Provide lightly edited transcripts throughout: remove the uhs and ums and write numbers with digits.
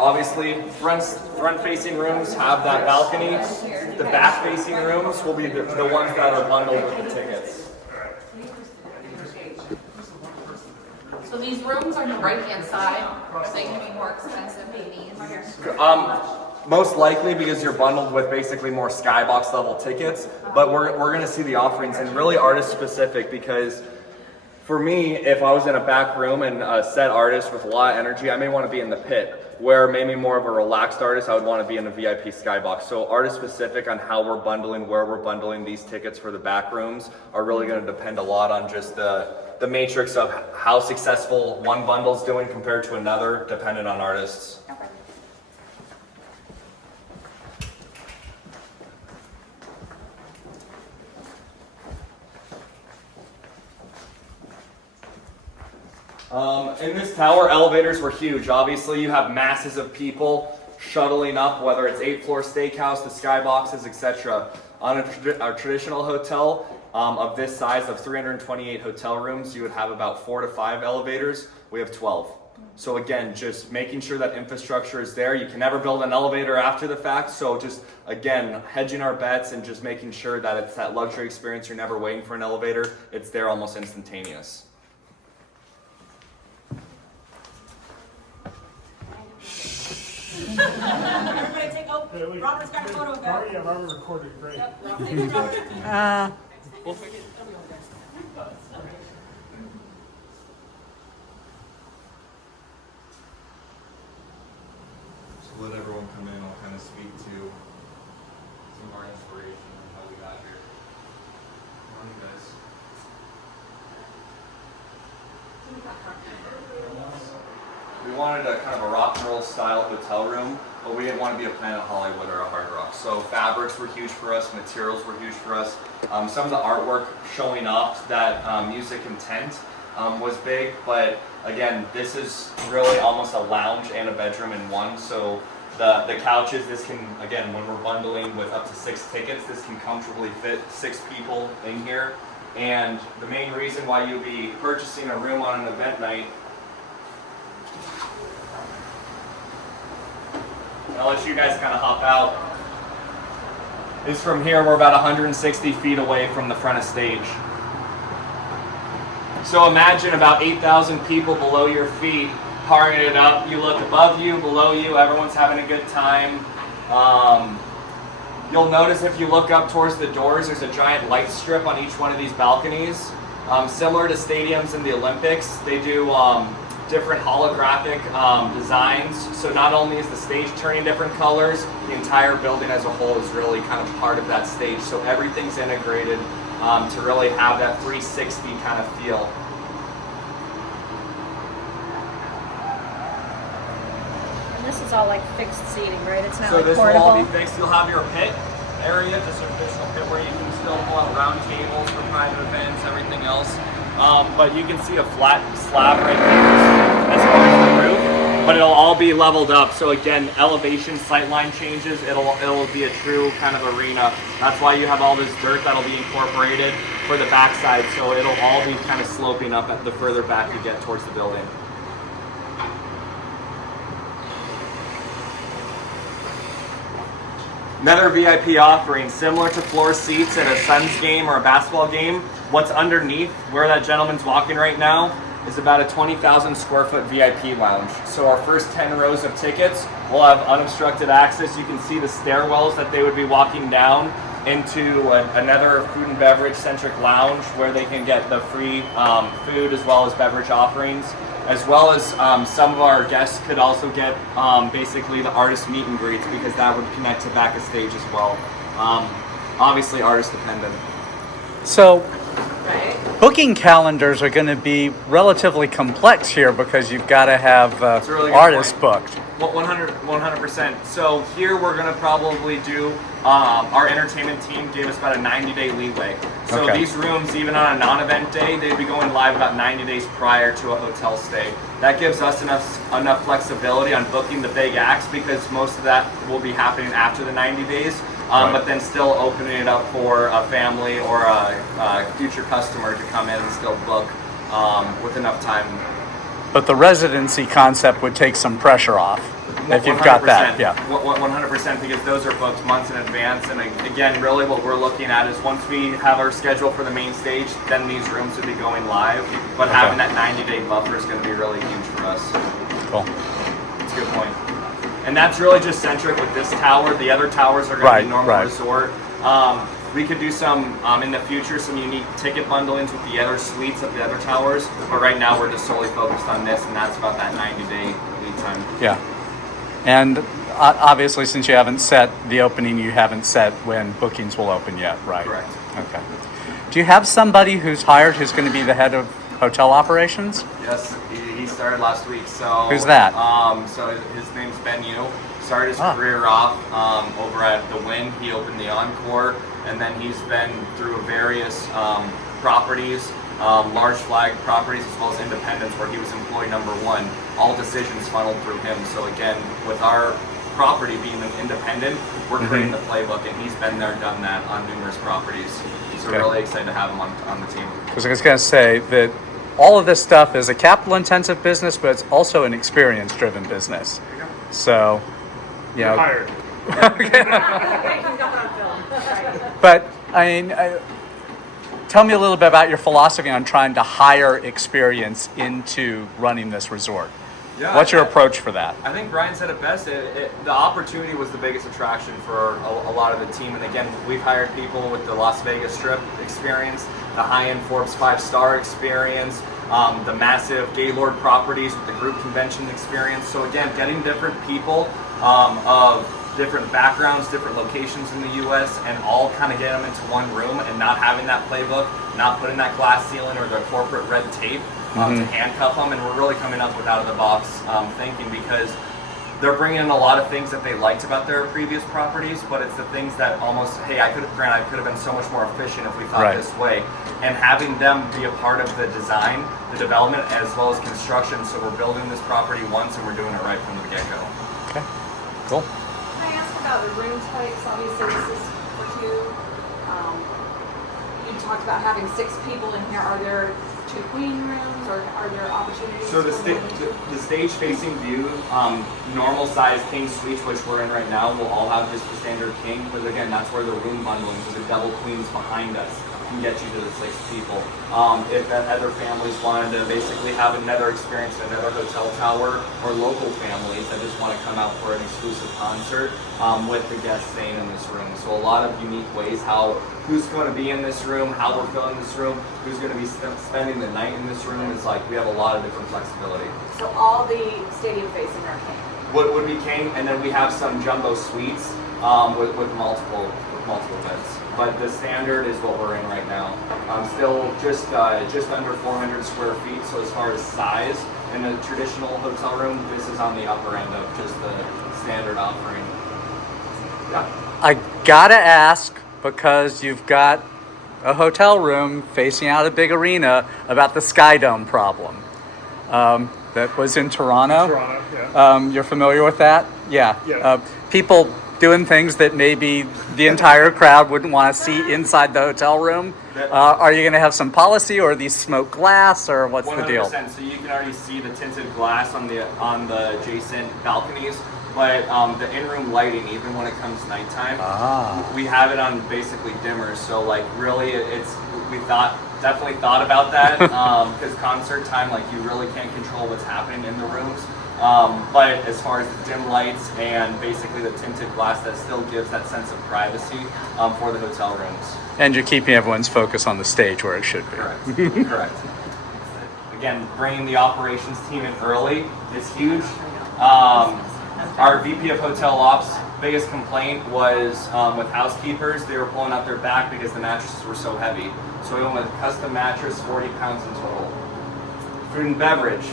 Obviously, front-facing rooms have that balcony. The back-facing rooms will be the ones that are bundled with the tickets. So these rooms on the right-hand side, are they going to be more expensive than these? Most likely because you're bundled with basically more skybox level tickets, but we're going to see the offerings and really artist specific because for me, if I was in a back room and a set artist with a lot of energy, I may want to be in the pit, where maybe more of a relaxed artist, I would want to be in a VIP skybox. So artist specific on how we're bundling, where we're bundling these tickets for the back rooms are really going to depend a lot on just the matrix of how successful one bundle's doing compared to another, dependent on artists. In this tower, elevators were huge. Obviously, you have masses of people shuttling up, whether it's 8-floor steakhouse, the skyboxes, etc. On a traditional hotel of this size of 328 hotel rooms, you would have about 4 to 5 elevators. We have 12. So again, just making sure that infrastructure is there. You can never build an elevator after the fact. So just, again, hedging our bets and just making sure that it's that luxury experience. You're never waiting for an elevator. It's there almost instantaneous. Everybody take Robert's got a photo of that. Yeah, Robert recorded great. Yep, Robert. We'll figure it out. So let everyone come in. I'll kind of speak to some of our inspiration and how we got here. Come on, you guys. We wanted a kind of a rock and roll style hotel room, but we didn't want to be a Planet Hollywood or a Hard Rock. So fabrics were huge for us, materials were huge for us. Some of the artwork showing off that music intent was big, but again, this is really almost a lounge and a bedroom in one. So the couches, this can, again, when we're bundling with up to 6 tickets, this can comfortably fit 6 people in here. And the main reason why you'll be purchasing a room on an event night, I'll let you guys kind of hop out, is from here we're about 160 feet away from the front of stage. So imagine about 8,000 people below your feet, partying it up. You look above you, below you, everyone's having a good time. You'll notice if you look up towards the doors, there's a giant light strip on each one of these balconies. Similar to stadiums in the Olympics, they do different holographic designs. So not only is the stage turning different colors, the entire building as a whole is really kind of part of that stage. So everything's integrated to really have that 360 kind of feel. And this is all like fixed seating, right? It's not So like this portable. will all be fixed. You'll have your pit area, just a traditional pit where you can still pull out round tables for private events, everything else. But you can see a flat slab right there as far as the roof, but it'll all be leveled up. So again, elevation, sightline changes, it'll be a true kind of arena. That's why you have all this dirt that'll be incorporated for the backside. So it'll all be kind of sloping up at the further back you get towards the building. Another VIP offering, similar to floor seats at a Suns game or a basketball game. What's underneath where that gentleman's walking right now is about a 20,000 square foot VIP lounge. So our first 10 rows of tickets will have unobstructed access. You can see the stairwells that they would be walking down into another food and beverage centric lounge where they can get the free food as well as beverage offerings. As well as some of our guests could also get basically the artist meet and greets because that would connect to back of stage as well. Obviously artist dependent. So booking calendars are going to be relatively complex here because you've got to have really artists booked. 100%. So here we're going to probably do, our entertainment team gave us about a 90-day leeway. So Okay. these rooms, even on a non-event day, they'd be going live about 90 days prior to a hotel stay. That gives us enough flexibility on booking the big acts because most of that will be happening after the 90 days. Right. But then still opening it up for a family or a future customer to come in and still book with enough time. But the residency concept would take some pressure off. If you've got that, yeah. 100%, because those are booked months in advance. And again, really what we're looking at is once we have our schedule for the main stage, then these rooms would be going live. But having that 90-day buffer is going to be really huge for us. Cool. That's a good point. And that's really just centric with this tower. The other towers are going to be normal resort. We could do some, in the future, some unique ticket bundlings with the other suites of the other towers. But right now we're just solely focused on this, and that's about that 90-day lead time. Yeah. And obviously, since you haven't set the opening, you haven't set when bookings will open yet, right? Correct. Okay. Do you have somebody who's hired who's going to be the head of hotel operations? Yes, he started last week. So who's that? So his name's Ben Yu. Started his career off over at the Wynn. He opened the Encore, and then he's been through various properties, large flag properties as well as independents, where he was employee number one. All decisions funneled through him. So again, with our property being an independent, we're creating the playbook, and he's been there, done that on numerous properties. So we're really excited to have him on the team. Because I was going to say that all of this stuff is a capital-intensive business, but it's also an experience-driven business. So, you know. Hired. But I mean, tell me a little bit about your philosophy on trying to hire experience into running this resort. Yeah, What's your approach for that? I think Brian said it best. The opportunity was the biggest attraction for a lot of the team. And again, we've hired people with the Las Vegas Strip experience, the high-end Forbes 5-star experience, the massive Gaylord properties with the group convention experience. So again, getting different people of different backgrounds, different locations in the U.S., and all kind of get them into one room, and not having that playbook, not putting that glass ceiling or the corporate red tape to handcuff them. And we're really coming up with out-of-the-box thinking, because they're bringing in a lot of things that they liked about their previous properties, but it's the things that almost, hey, I could have been so much more efficient if we thought this way. And having them be a part of the design, the development, as well as construction. So we're building this property once, and we're doing it right from the get-go. Okay, cool. Can I ask about the room types? Obviously, this is for two. You talked about having 6 people in here. Are there 2 queen rooms, or are there opportunities? So the for stage-facing view, normal size king suites, which we're in right now, will all have just the standard king. But again, that's where the room bundling, so the double queens behind us can get you to the 6 people. If other families wanted to basically have another experience in another hotel tower, or local families that just want to come out for an exclusive concert with the guests staying in this room. So a lot of unique ways who's going to be in this room, how we're filling this room, who's going to be spending the night in this room. It's like we have a lot of different flexibility. So all the stadium facing are king. Would be king, and then we have some jumbo suites with multiple beds. But the standard is what we're in right now. Still just under 400 square feet. So as far as size in a traditional hotel room, this is on the upper end of just the standard offering. Yeah. I gotta ask, because you've got a hotel room facing out a big arena, about the Sky Dome problem. That was in Toronto. Toronto, yeah. You're familiar with that? Yeah. Yeah. People doing things that maybe the entire crowd wouldn't want to see inside the hotel room. Are you going to have some policy, or are these smoked glass, or what's 100%. The deal? So you can already see the tinted glass on the adjacent balconies, but the in-room lighting, even when it comes nighttime, we have it on basically dimmers. So like really, we definitely thought about that, because concert time, like you really can't control what's happening in the rooms. But as far as the dim lights and basically the tinted glass, that still gives that sense of privacy for the hotel rooms. And you're keeping everyone's focus on the stage where it should be. Correct. Correct. Again, bringing the operations team in early is huge. Our VP of Hotel Ops' biggest complaint was with housekeepers. They were pulling out their back because the mattresses were so heavy. So we went with a custom mattress, 40 pounds in total. Food and beverage.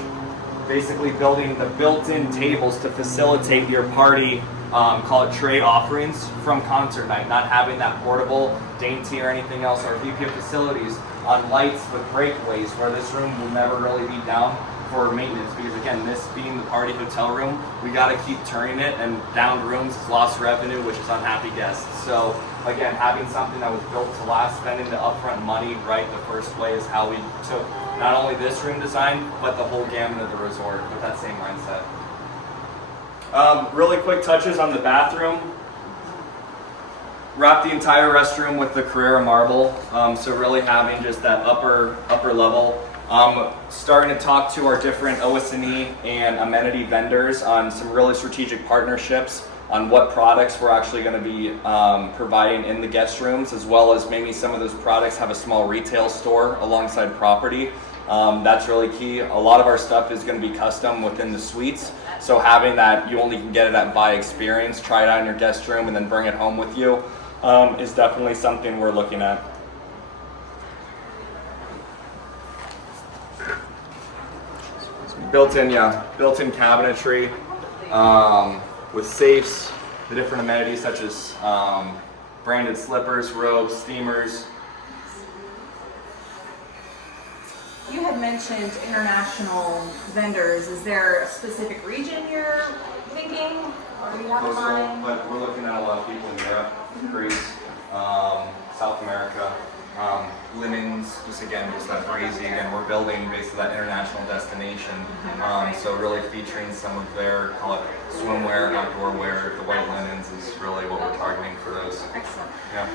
Basically building the built-in tables to facilitate your party, call it tray offerings from concert night, not having that portable dainty or anything else. Our VP of Facilities on lights with breakaways, where this room will never really be down for maintenance, because again, this being the party hotel room, we got to keep turning it, and downed rooms is lost revenue, which is unhappy guests. So again, having something that was built to last, spending the upfront money right the first way, is how we took not only this room design, but the whole gamut of the resort with that same mindset. Really quick touches on the bathroom. Wrap the entire restroom with the Carrera marble, so really having just that upper level. Starting to talk to our different OS&E and amenity vendors on some really strategic partnerships on what products we're actually going to be providing in the guest rooms, as well as maybe some of those products have a small retail store alongside property. That's really key. A lot of our stuff is going to be custom within the suites, so having that you only can get it at VAI experience, try it out in your guest room and then bring it home with you is definitely something we're looking at. Built-in cabinetry with safes, the different amenities such as branded slippers, robes, steamers. You had mentioned international vendors. Is there a specific region you're thinking, or do you have in mind? But we're looking at a lot of people in Europe, Greece, South America, linens, just that breezy. Again, we're building basically that international destination. So really featuring some of their, call it swimwear, outdoor wear, the white linens is really what we're targeting for those. Excellent. Yeah.